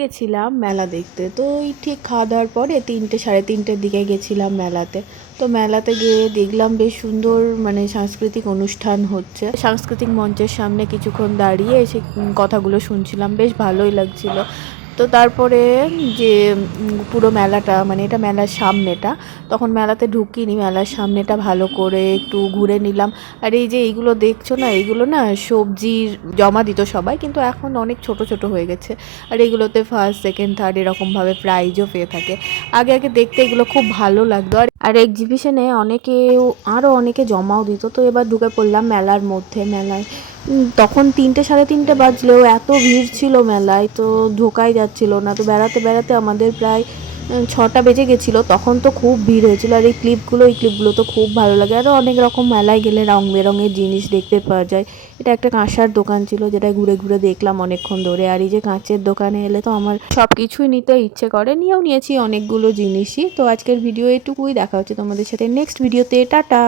গেছিলাম মেলা দেখতে। তো ওই ঠিক খাওয়া দাওয়ার পরে 3টে সাড়ে 3টের দিকে গেছিলাম মেলাতে। তো মেলাতে গিয়ে দেখলাম বেশ সুন্দর মানে সাংস্কৃতিক অনুষ্ঠান হচ্ছে। সাংস্কৃতিক মঞ্চের সামনে কিছুক্ষণ দাঁড়িয়ে সে কথাগুলো শুনছিলাম, বেশ ভালোই লাগছিল। তো তারপরে যে পুরো মেলাটা মানে এটা মেলার সামনেটা, তখন মেলাতে ঢুকিনি, মেলার সামনেটা ভালো করে একটু ঘুরে নিলাম। আর এই যে এইগুলো দেখছো না, এইগুলো না সবজির জমা দিত সবাই, কিন্তু এখন অনেক ছোট ছোট হয়ে গেছে। আর এগুলোতে ফার্স্ট সেকেন্ড থার্ড এরকমভাবে প্রাইজও পেয়ে থাকে। আগে আগে দেখতে এগুলো খুব ভালো লাগতো। আর এক্সিবিশনে অনেকে জমাও দিত। তো এবার ঢুকে পড়লাম মেলার মধ্যে। মেলায় তখন 3টে সাড়ে 3টে বাজলেও এত ভিড় ছিল মেলায়, তো ঢোকাই যাচ্ছিল না। তো বেড়াতে বেড়াতে আমাদের প্রায় 6টা বেজে গেছিলো। তখন তো খুব ভিড় হয়েছিল। আর এই ক্লিপগুলো তো খুব ভালো লাগে। আরও অনেক রকম মেলায় গেলে রং বেরঙের জিনিস দেখতে পাওয়া যায়। এটা একটা কাঁসার দোকান ছিল, যেটা ঘুরে ঘুরে দেখলাম অনেকক্ষণ ধরে। আর এই যে কাঁচের দোকানে এলে তো আমার সব কিছুই নিতে ইচ্ছে করে, নিয়েও নিয়েছি অনেকগুলো জিনিসই। তো আজকের ভিডিও এটুকুই, দেখা হচ্ছে তোমাদের সাথে নেক্সট ভিডিওতে। টাটা।